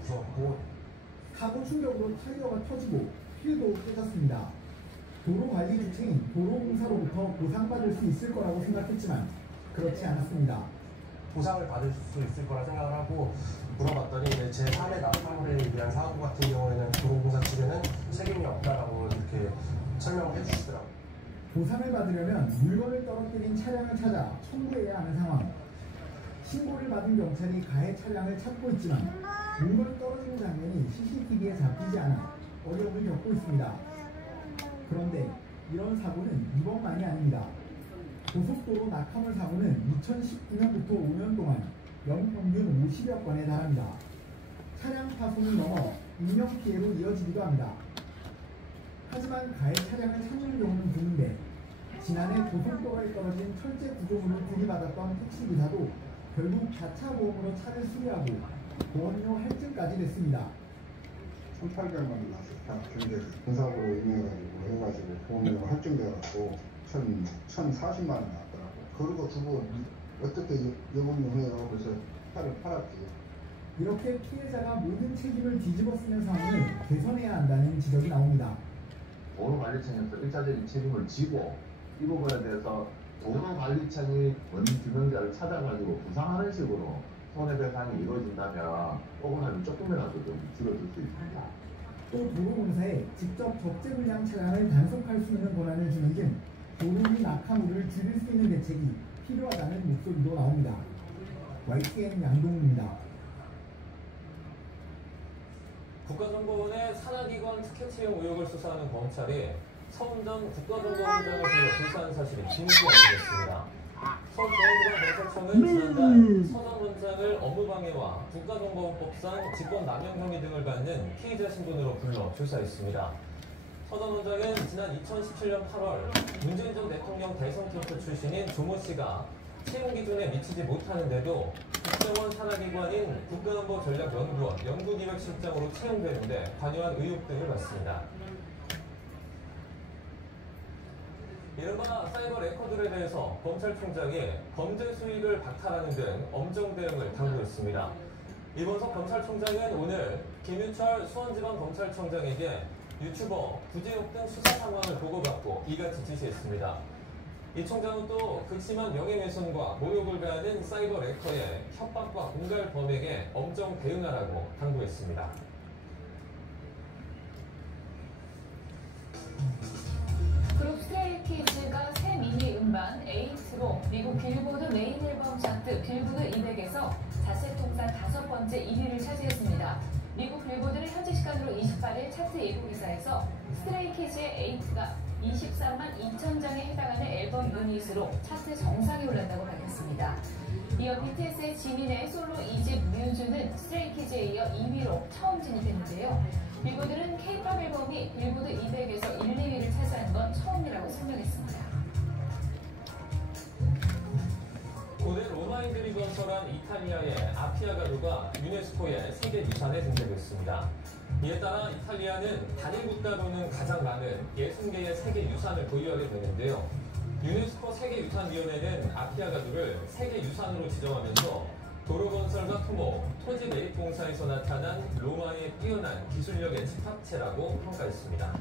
무서웠고, 사고 충격으로 타이어가 터지고 휠도 깨졌습니다. 도로관리 주체인 도로공사로부터 보상받을 수 있을 거라고 생각했지만 그렇지 않았습니다. 보상을 받을 수 있을 거라 생각을 하고 물어봤더니 제3의 납사물에 의한 사고 같은 경우에는 도로공사 측에는 책임이 없다라고 이렇게 설명을 해주시더라고요. 보상을 받으려면 물건을 떨어뜨린 차량을 찾아 청구해야 하는 상황. 신고를 받은 경찰이 가해 차량을 찾고 있지만 물건이 떨어지는 장면이 CCTV에 잡히지 않아 어려움을 겪고 있습니다. 그런데 이런 사고는 이번만이 아닙니다. 고속도로 낙하물 사고는 2019년부터 5년 동안 연평균 50여 건에 달합니다. 차량 파손을 넘어 인명피해로 이어지기도 합니다. 하지만 가해 차량을 찾는 경우는 드문데 지난해 고속도로에 떨어진 철제 구조물을 들이받았던 택시기사도 결국 자차 보험으로 차를 수리하고 보험료 할증까지 냈습니다. 1,800만 원 나왔어요. 군사고로 인해가지고 해가지고 보험료가 할증돼갖고 1,040만 원 나왔더라고. 그리고 주고 어떻게 여보님 해요? 그래서 차를 팔았지. 이렇게 피해자가 모든 책임을 뒤집어 쓰는 상황을 개선해야 한다는 지적이 나옵니다. 도로관리청에서 일차적인 책임을 지고 이 부분에 대해서 도로관리청이 원인 규명자를 찾아가지고 부상하는 식으로 손해배상이 이루어진다면 억울함이 조금이라도 좀 줄어들 수 있습니다. 또 도로공사에 직접 적재 불량 차량을 단속할 수 있는 권한을 주는 등 도로 위 낙하물을 줄일 수 있는 대책이 필요하다는 목소리도 나옵니다. YTN 양동우입니다. 국가정보원의 산하기관 특혜 채용 의혹을 수사하는 검찰이 서운전 국가정보원장을 불러 조사한 사실이 진실이 알려졌습니다. 서울중앙지방경찰청은 지난달 서 전 원장을 업무방해와 국가정보원법상 직권남용 혐의 등을 받는 피의자 신분으로 불러 조사했습니다. 서 전 원장은 지난 2017년 8월 문재인 전 대통령 대선 캠프 출신인 조모 씨가 채용 기준에 미치지 못하는데도 국정원 산하기관인 국가안보전략연구원 연구기획실장으로 채용되는데 관여한 의혹 등을 받습니다. 이른바 사이버 레코드에 대해서 검찰총장이 범죄 수익을 박탈하는 등 엄정 대응을 당부했습니다. 이번석 검찰총장은 오늘 김유철 수원지방검찰청장에게 유튜버 구제욕 등 수사 상황을 보고받고 이같이 지시했습니다. 이 총장은 또 극심한 명예훼손과 모욕을 가하는 사이버 레커의 협박과 공갈 범행에 엄정 대응하라고 당부했습니다. 그룹 스트레이키즈가 새 미니 음반 에이트로 미국 빌보드 메인 앨범 차트 빌보드 200에서 자체 통산 5번째 1위를 차지했습니다. 미국 빌보드는 현지 시간으로 28일 차트 예고 기사에서 스트레이키즈의 에이트가 23만 2천 장에 해당하는 앨범 유닛으로 차트 정상에 올랐다고 밝혔습니다. 이어 BTS의 지민의 솔로 2집 뮤즈는 스트레이키즈에 이어 2위로 처음 진입했는데요. 빌보드는 K-팝 앨범이 빌보드 200에서 1, 2위를 차지한 건 처음이라고 설명했습니다. 고대 로마인들이 건설한 이탈리아의 아피아 가루가 유네스코의 세계유산에 등재됐습니다. 이에 따라 이탈리아는 단일 국가로는 가장 많은 60개의 세계유산을 보유하게 되는데요. 유네스코 세계유산위원회는 아피아 가루를 세계유산으로 지정하면서 도로건설과 토목, 토지 매입 공사에서 나타난 로마의 뛰어난 기술력의 집합체라고 평가했습니다.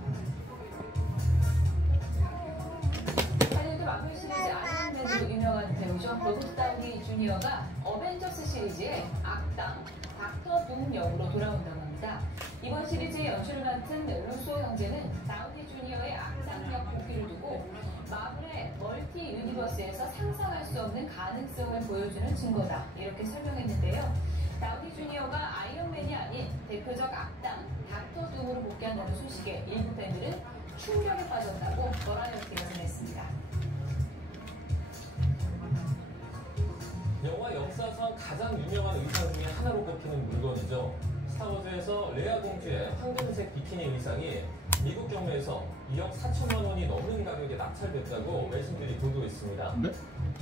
할리우드 마블 시리즈 아이언맨으로 유명한 배우죠. 로버트 다우니 주니어가 어벤져스 시리즈의 악당 닥터 둠 역으로 돌아온다고 합니다. 이번 시리즈의 연출을 맡은 루소 형제는 다우니 주니어의 악당역 복귀를 두고 마블의 멀티 유니버스에서 상상할 수 없는 가능성을 보여주는 증거다 이렇게 설명했는데요. 다우니 주니어가 아이언맨이 아닌 대표적 악당 닥터 둠으로 복귀한다는 소식에 일부 팬들은 충격에 빠졌다고 버라이어티가 전했습니다. 영화 역사상 가장 유명한 의상 중에 하나로 꼽히는 물건이죠. 스타워즈에서 레아 공주의 황금색 비키니 의상이 미국 경매에서 2억 4천만 원이 넘는 가격에 낙찰됐다고 외신들이 보도했습니다. 네?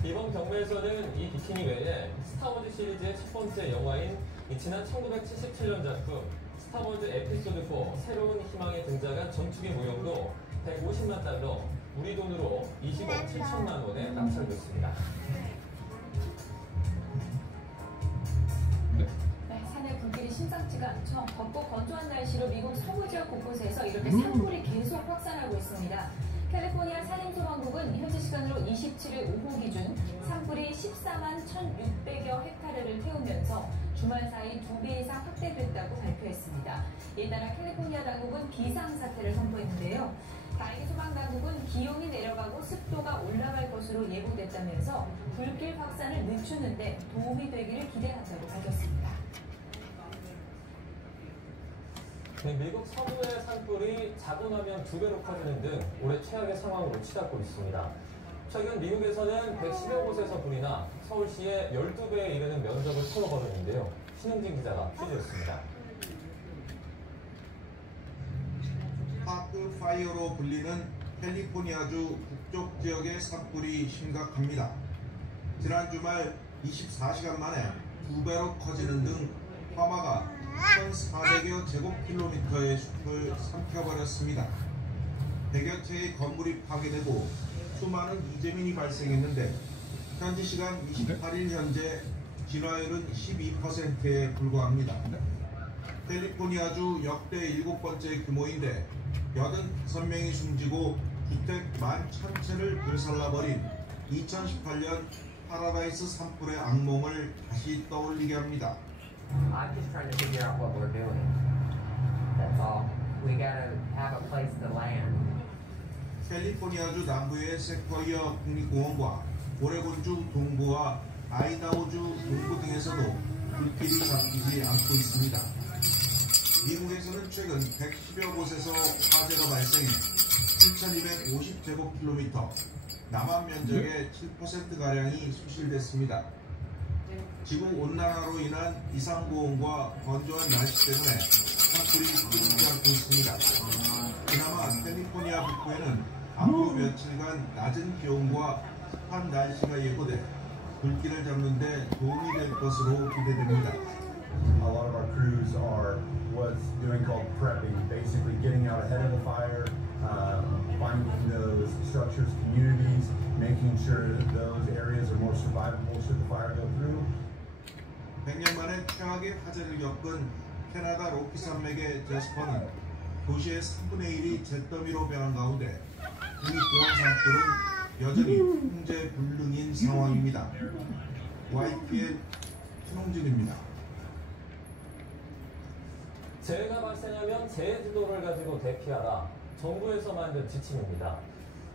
이번 경매에서는 이 비키니 외에 스타워즈 시리즈의 첫 번째 영화인 지난 1977년 작품 스타워즈 에피소드 4 새로운 희망에 등장한 전투기 모형도 150만 달러, 우리 돈으로 20억 7천만 원에 낙찰됐습니다. 네, 산의 불길이 심상치 시간 덥고 건조한 날씨로 미국 서부 지역 곳곳에서 이렇게 산불이 계속 확산하고 있습니다. 캘리포니아 산림소방국은 현지 시간으로 27일 오후 기준 산불이 14만 1,600여 헥타르를 태우면서 주말 사이 2배 이상 확대됐다고 발표했습니다. 이에 따라 캘리포니아 당국은 비상사태를 선포했는데요. 다행히 소방당국은 기온이 내려가고 습도가 올라갈 것으로 예보됐다면서 불길 확산을 늦추는 데 도움이 되기를 기대한다고 밝혔습니다. 미국 서부의 산불이 자동하면 2배로 커지는 등 올해 최악의 상황으로 치닫고 있습니다. 최근 미국에서는 110여 곳에서 불이 나 서울시의 12배에 이르는 면적을 태워버렸는데요. 신흥진 기자가 취재했습니다. 파크 파이어로 불리는 캘리포니아주 북쪽 지역의 산불이 심각합니다. 지난 주말 24시간 만에 2배로 커지는 등 화마가 1,400여 제곱킬로미터의 숲을 삼켜버렸습니다. 100여 채의 건물이 파괴되고 수많은 이재민이 발생했는데 현지 시간 28일 현재 진화율은 12%에 불과합니다. 캘리포니아주 역대 7번째 규모인데 85명이 숨지고 주택 11,000채를 불살라버린 2018년 파라다이스 산불의 악몽을 다시 떠올리게 합니다. I'm just trying to figure out what we're doing. That's all. We gotta have a place to land. 캘리포니아주 남부의 세쿼이어 국립공원과 오레곤주 동부와 아이다호주 동부 등에서도 불길이 잡히지 않고 있습니다. 미국에서는 최근 110여 곳에서 화재가 발생해 7,250제곱킬로미터, 남한 면적의 7%가량이 소실됐습니다. 지구온난화로 인한 이상고온과 건조한 날씨 때문에 산불이 끊이지 않고 있습니다. 그나마 캘리포니아 북부에는 앞으로 며칠간 낮은 기온과 습한 날씨가 예고돼 불길을 잡는 데 도움이 될 것으로 기대됩니다. A lot of our crews are what's doing called prepping, basically getting out ahead of the fire, finding those structures, communities, making sure that those areas are more survivable should the fire go through. 100년 만에 최악의 화재를 겪은 캐나다 로키 산맥의 제스퍼는 도시의 3분의 1이 잿더미로 변한 가운데 이 고온 산불은 여전히 통제 불능인 상황입니다. YTN 신홍진입니다. 재해가 발생하면 재해 지도를 가지고 대피하라. 정부에서 만든 지침입니다.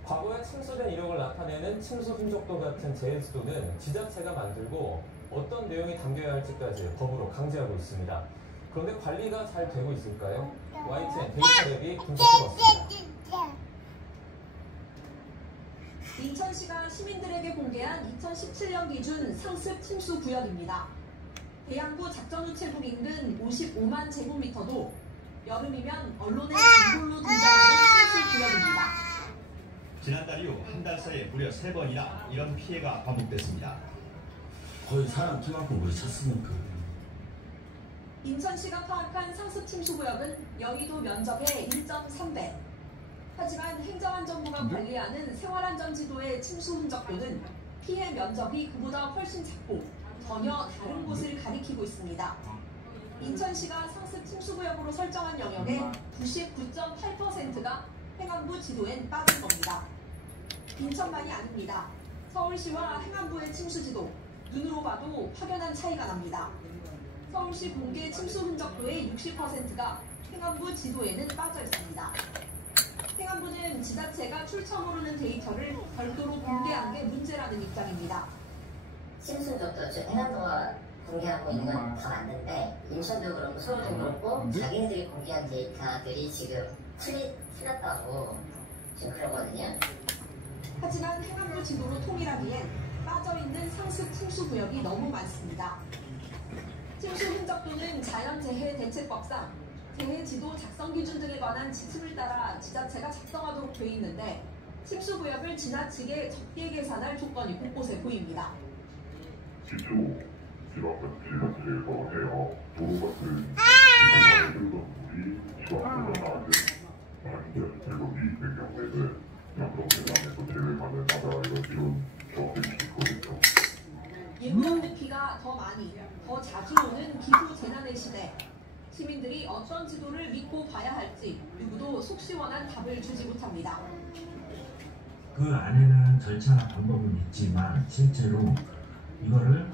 과거에 침수된 이력을 나타내는 침수 흔적도 같은 재해 지도는 지자체가 만들고 어떤 내용이 담겨야 할지까지 법으로 강제하고 있습니다. 그런데 관리가 잘 되고 있을까요? YTN 데이터랩이 분석해봤습니다. 인천시가 시민들에게 공개한 2017년 기준 상습 침수 구역입니다. 대양구 작전우체국 인근 55만 제곱미터도 여름이면 언론의 단골로 등장하는 침수 구역입니다. 지난달 이후 한 달 사이에 무려 3번이나 이런 피해가 반복됐습니다. 거의 사람 키만큼 물 찼으니까. 인천시가 파악한 상습 침수 구역은 여의도 면적의 1.3배. 하지만 행정안전부가 관리하는 생활안전지도의 침수 흔적도는 피해 면적이 그보다 훨씬 작고 전혀 다른 곳을 가리키고 있습니다. 인천시가 상습 침수구역으로 설정한 영역의 99.8%가 행안부 지도엔 빠진 겁니다. 인천만이 아닙니다. 서울시와 행안부의 침수지도, 눈으로 봐도 확연한 차이가 납니다. 서울시 공개 침수 흔적도의 60%가 행안부 지도에는 빠져 있습니다. 행안부는 지자체가 출처 모르는 데이터를 별도로 공개한 게 문제라는 입장입니다. 침수 흔적도 행안부가 공개하고 있는 건 다 맞는데 인천도 그렇고 서울도 그렇고 자기네들이 공개한 데이터들이 지금 틀렸다고 지금 그러거든요. 하지만 행안부 지도로 통일하기엔 빠져있는 상습 침수 구역이 너무 많습니다. 침수 흔적도는 자연재해 대책법상 재해지도 작성 기준 등에 관한 지침을 따라 지자체가 작성하도록 돼 있는데 침수 구역을 지나치게 적게 계산할 조건이 곳곳에 보입니다. 지주, 집 앞에 지자체에서 해요. 도로 같은 지자체들도 물이 집 앞에서 나는 반대 제곱이 된 경우에는 약속 계산에서 제외하는 하다 이런 조합들이 있거든요. 예보형 대피가 더 많이, 더 자주 오는 기후 재난의 시대. 시민들이 어떤 지도를 믿고 봐야 할지 누구도 속 시원한 답을 주지 못합니다. 그 안에는 절차나 방법은 있지만 실제로 이거를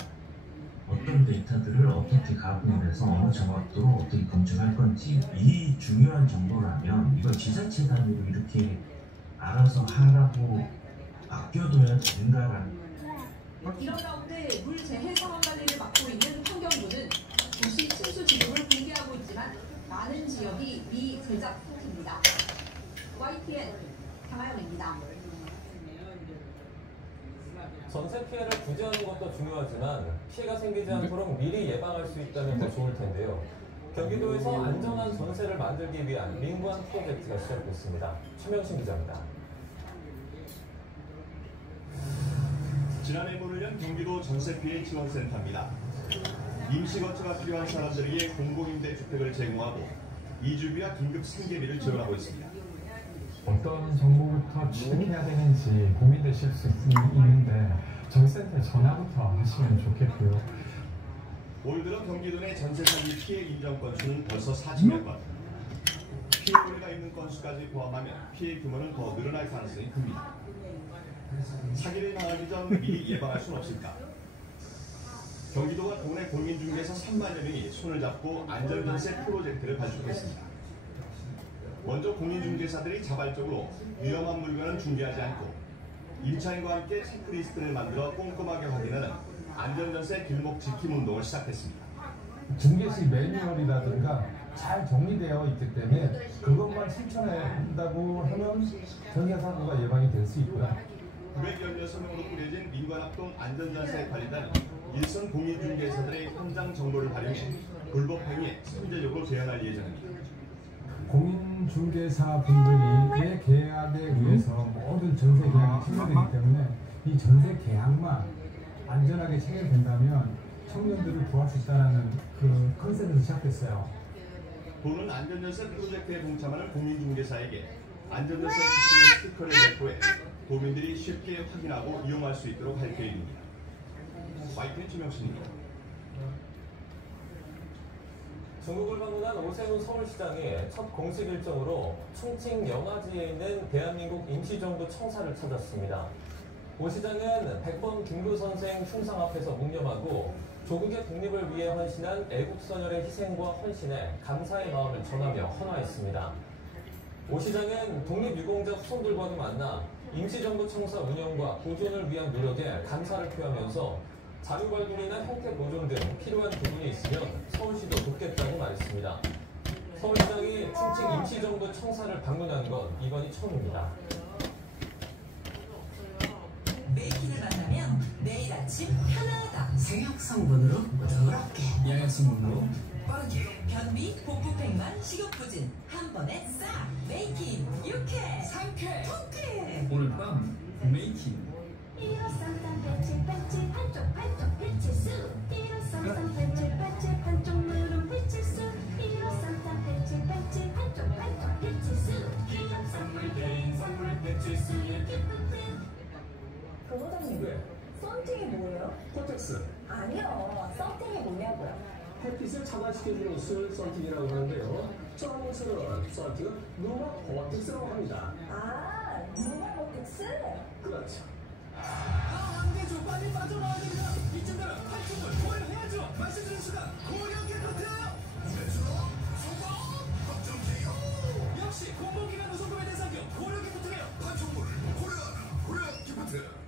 어떤 데이터들을 어떻게 가공해서 어느 정확도로 어떻게 검증할 건지 이 중요한 정보라면 이걸 지자체 단위로 이렇게 알아서 하라고 아껴둬야 되는가라는. 이런 가운데 물 재해 상황 관리를 맡고 있는 환경부는 도시 침수 지도를 공개하고 있지만 많은 지역이 미제작 상태입니다. YTN 강하영입니다. 전세 피해를 구제하는 것도 중요하지만 피해가 생기지 않도록 미리 예방할 수 있다면 더 좋을 텐데요. 경기도에서 안전한 전세를 만들기 위한 민관 프로젝트가 시작됐습니다. 최명신 기자입니다. 지난해 문을 연 경기도 전세피해 지원센터입니다. 임시거처가 필요한 사람들에게 공공임대주택을 제공하고 이주비와 긴급 생계비를 지원하고 있습니다. 어떤 정보부터 취득해야 되는지 고민되실 수 있는데 전세센터에 전화부터 하시면 좋겠고요. 올 들어 경기도 내 전세 사기 피해 인정 건수는 벌써 40여 건. 피해 우려가 있는 건수까지 포함하면 피해 규모는 더 늘어날 가능성이 큽니다. 사기를 당하기 전 미리 예방할 수는 없을까? 경기도가 도내 공인중개사 3만여 명이 손을 잡고 안전전세 프로젝트를 발족했습니다. 먼저 공인중개사들이 자발적으로 위험한 물건은 중개하지 않고 임차인과 함께 체크리스트를 만들어 꼼꼼하게 확인하는 안전전세 길목 지킴 운동을 시작했습니다. 중개시 매뉴얼이라든가 잘 정리되어 있기 때문에 그것만 실천한다고 하면 전세사고가 예방이 될 수 있고요. 916명으로 꾸려진 민관합동 안전전세 관리단은 일선 공인중개사들의 현장 정보를 활용해 불법 행위에 선제적으로 대응할 예정입니다. 공인중개사분들이 계약에 의해서 모든 전세 계약이 체결되기 때문에 이 전세 계약만 안전하게 체결된다면 청년들을 구할 수 있다는 그 컨셉에서 시작됐어요. 도는 안전전세 프로젝트에 동참하는 공인중개사에게 안전전세 지킴의 스티커를 발표해 도민들이 쉽게 확인하고 이용할 수 있도록 할 계획입니다. YTN 최명신입니다. 중국을 방문한 오세훈 서울시장이 첫 공식 일정으로 충칭 영아지에 있는 대한민국 임시정부 청사를 찾았습니다. 오 시장은 100번 김구선생 흉상 앞에서 묵념하고 조국의 독립을 위해 헌신한 애국선열의 희생과 헌신에 감사의 마음을 전하며 헌화했습니다. 오 시장은 독립유공자 후손들과도 만나 임시정부 청사 운영과 보존을 위한 노력에 감사를 표하면서 자료발굴이나 형태 보존 등 필요한 부분이 있으면 서울시도 돕겠다고 말했습니다. 서울시장이 충칭 임시정부 청사를 방문한 건 이번이 처음입니다. 메이킹을 만나면 매일 아침 편하다. 생약 성분으로 부드럽게, 영양 성분으로 빠르게. 변비, 복부팽만, 식욕부진 한 번에 싹. 메이킹 유쾌, 상쾌, 통쾌. 오늘 밤 메이킹. 일어삼삼 팔칠 팔칠 한쪽 팔쪽 배칠수. 일어삼삼 팔칠 팔칠 한쪽 무릎 배칠수. 일어삼삼 팔칠 팔칠 한쪽 팔쪽 배칠수. 기념 선물 개인 선물 배칠수의 기쁜 뜻. 변호사님, 네. 썬팅이 뭐예요? 코텍스. 아니요, 썬팅이 뭐냐고요? 햇빛을 차단시켜주는 옷을 썬팅이라고 하는데요. 처음 옷은 썬팅은 누마 버텍스라고 합니다. 아, 누마 버텍스? 그렇죠. 안 되죠. 빨리 빠져나와야 됩니다. 이쯤 되면 팔뚝을 고려해야죠. 말씀드린 순간 고려 기프트. 매출로 성공 걱정돼요. 역시 공공기관 우선구매 대상경 고려 기프트네요. 판촉물을 고려하라. 고려 기프트.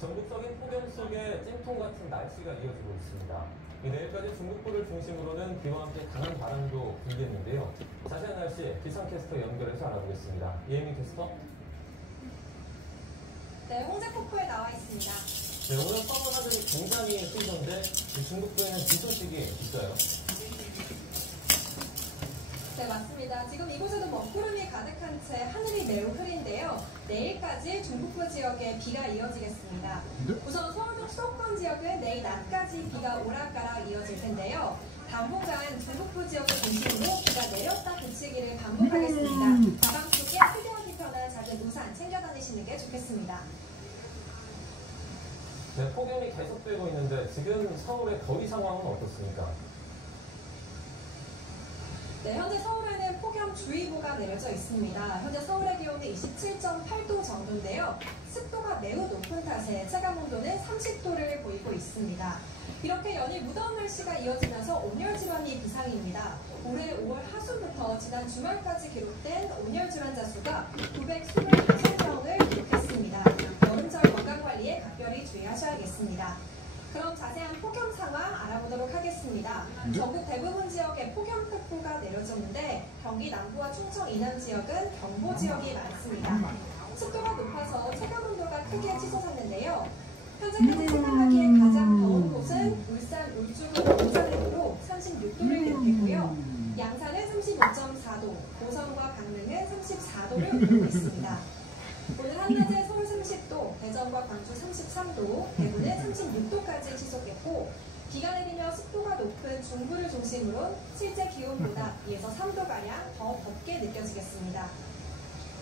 전국적인 폭염 속에 찜통 같은 날씨가 이어지고 있습니다. 내일까지 중국부를 중심으로는 비와 함께 강한 바람도 불겠는데요. 자세한 날씨 기상캐스터 연결해서 알아보겠습니다. 예미 캐스터. 네, 홍제폭포에 나와 있습니다. 네, 오늘 서울 하늘이 굉장히 흐리던데 중국부에는 비 소식이 있어요. 네, 맞습니다. 지금 이곳에도 먹구름이 가득한 채 하늘이 매우 흐린데요. 내일까지 중북부 지역에 비가 이어지겠습니다. 우선 서울 등 수도권 지역은 내일 낮까지 비가 오락가락 이어질 텐데요. 당분간 중북부 지역을 중심으로 비가 내렸다 그치기를 반복하겠습니다. 가방 속에 휴대용 히터나 작은 우산 챙겨 다니시는 게 좋겠습니다. 네, 폭염이 계속되고 있는데 지금 서울의 더위 상황은 어떻습니까? 네, 현재 서울에는 폭염주의보가 내려져 있습니다. 현재 서울의 기온은 27.8도 정도인데요. 습도가 매우 높은 탓에 체감온도는 30도를 보이고 있습니다. 이렇게 연일 무더운 날씨가 이어지면서 온열 질환이 비상입니다. 올해 5월 하순부터 지난 주말까지 기록된 온열 질환자 수가 926명을 기록했습니다. 여름철 건강관리에 각별히 주의하셔야겠습니다. 그럼 자세한 폭염 상황 알아보도록 하겠습니다. 전국 대부분 지역에 폭염특보가 내려졌는데 경기 남부와 충청 이남 지역은 경보 지역이 많습니다. 습도가 높아서 체감온도가 크게 치솟았는데요. 현재까지 체감하기에 가장 더운 곳은 울산 울주군 용산으로 36도를 기록했고요. 양산은 35.4도, 고성과 강릉은 34도를 기록하고 있습니다. 오늘 한낮에 서울 30도, 대전과 광주 33도, 대구는 36도까지 지속했고 비가 내리며 습도가 높은 중부를 중심으로 실제 기온보다 2에서 3도가량 더 덥게 느껴지겠습니다.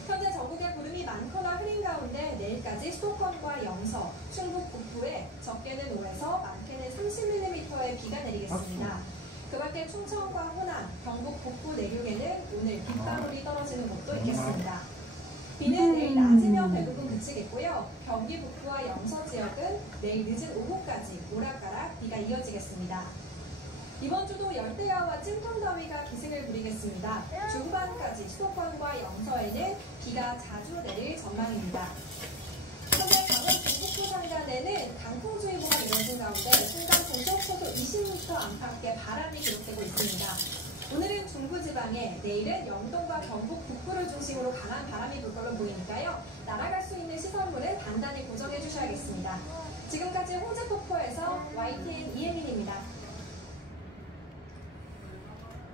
현재 전국에 구름이 많거나 흐린 가운데 내일까지 수도권과 영서, 충북 북부에 적게는 5에서 많게는 30mm의 비가 내리겠습니다. 그 밖에 충청과 호남, 경북 북부 내륙에는 오늘 빗방울이 떨어지는 곳도 있겠습니다. 비는 내일 낮이면 대부분 그치겠고요. 경기 북부와 영서 지역은 내일 늦은 오후까지 오락가락 비가 이어지겠습니다. 이번 주도 열대야와 찜통더위가 기승을 부리겠습니다. 주 후반까지 수도권과 영서에는 비가 자주 내릴 전망입니다. 현재 강원 경북도 산간에는 강풍주의보가 내려진 가운데 순간 공속소속 20m 안팎의 바람이 기록되고 있습니다. 오늘은 중부지방에, 내일은 영동과 경북 북부를 중심으로 강한 바람이 불 걸로 보이니까요. 날아갈 수 있는 시설물은 단단히 고정해 주셔야겠습니다. 지금까지 홍제폭포에서 YTN 이혜민입니다.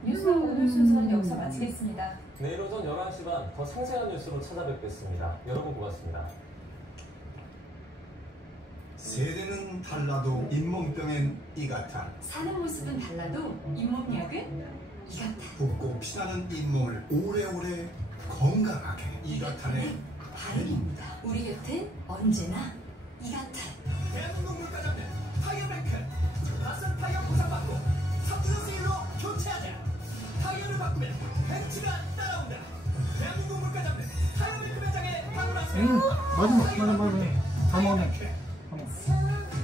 뉴스 오늘 순서는 여기서 마치겠습니다. 내일 오전 11시 반 더 상세한 뉴스로 찾아뵙겠습니다. 여러분 고맙습니다. 세대는 달라도 잇몸병엔 이 같아. 사는 모습은 달라도 잇몸약은 이 같아. 붓고 피나는 잇몸을 오래오래 건강하게 이 같아는 다름입니다. 우리 곁은 언제나 이 같아. 대한민국 물가잡는 타이어뱅크. 낯선 타이어 보상받고 3+1로 교체하자. 타이어를 바꾸면 벤츠가 따라온다. 대한민국 물가잡는 타이어뱅크 매장에 방문하세요. 맞아.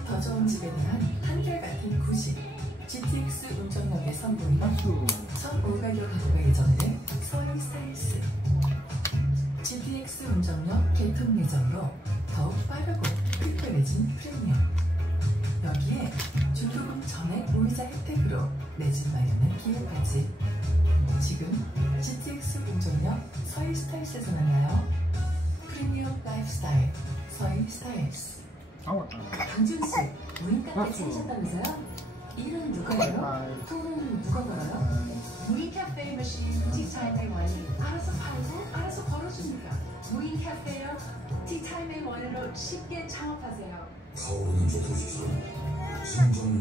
더 좋은 집에 대한 한결같은 구식. GTX 운전력의 선보이는 1,500여 가구가 예정된 서울 스타일스. GTX 운전력 개통 예정으로 더욱 빠르고 특별해진 프리미엄. 여기에 중도금 전액 무이자 혜택으로 내 집 마련의 기회까지. 지금 GTX 운전력 서울 스타일스에서 만나요. 프리미엄 라이프스타일 서울 스타일스. 강준씨, 무인 카페 찾으셨다면서요? 일은 누가요? 돈은 누가 벌어요? 무인 카페 머신 티타임의 원리 알아서 팔고 알아서 벌어줍니다. 무인 카페요 티타임의 원리로 쉽게 창업하세요. 가오르는 저 도시처럼 신전